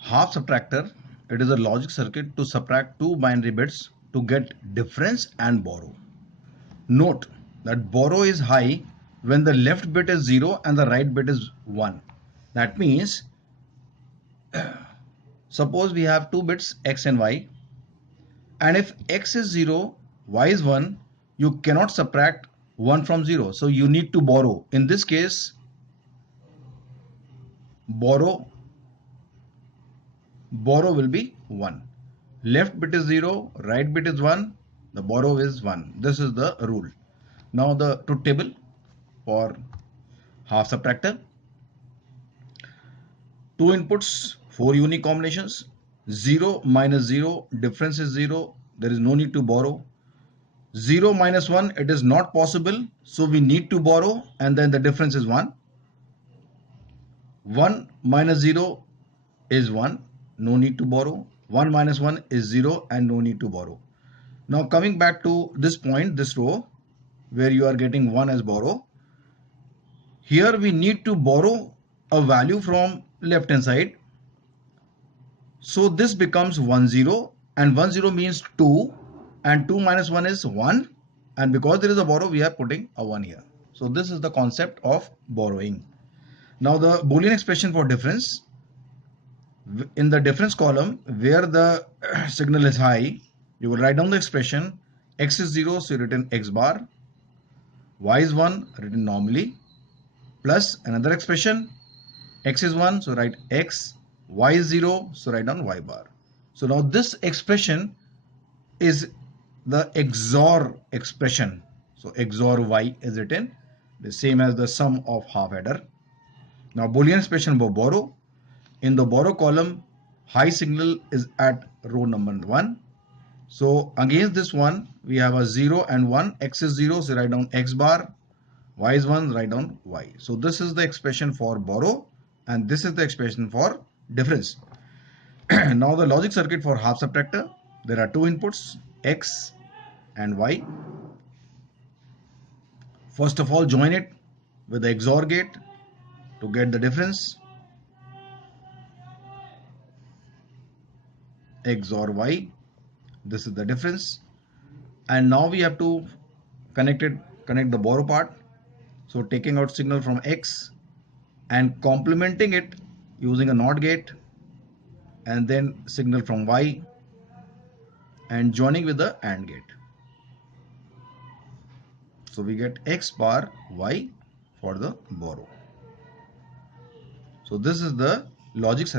Half subtractor, it is a logic circuit to subtract two binary bits to get difference and borrow. Note that borrow is high when the left bit is 0 and the right bit is 1. That means suppose we have two bits x and y, and if x is 0, y is 1, you cannot subtract 1 from 0, so you need to borrow. In this case, borrow will be 1. Left bit is 0, right bit is 1, the borrow is 1. This is the rule. Now the truth table for half subtractor. 2 inputs, 4 unique combinations. 0 minus 0, difference is 0, there is no need to borrow. 0 minus 1, it is not possible, so we need to borrow, and then the difference is 1. 1 minus 0 is 1, no need to borrow. 1 minus 1 is 0 and no need to borrow. Now coming back to this point, this row where you are getting 1 as borrow, here we need to borrow a value from left hand side. So this becomes 1 0, and 1 0 means 2, and 2 minus 1 is 1, and because there is a borrow, we are putting a 1 here. So this is the concept of borrowing. Now the Boolean expression for difference. In the difference column, where the signal is high, you will write down the expression. X is 0, so you written x bar. Y is 1, written normally, plus another expression. X is 1, so write x. Y is 0, so write down y bar. So now this expression is the XOR expression. So XOR y is written the same as the sum of half adder. Now Boolean expression for borrow. In the borrow column, high signal is at row number 1. So against this one, we have a 0 and 1. X is 0, so write down x bar. Y is 1, write down y. So this is the expression for borrow, and this is the expression for difference. Now the logic circuit for half subtractor. There are two inputs, x and y. First of all, join it with the XOR gate to get the difference. XOR y, this is the difference, and now we have to connect the borrow part. So taking out signal from x and complementing it using a NOT gate, and then signal from y and joining with the AND gate. So we get x bar y for the borrow. So this is the logic circuit.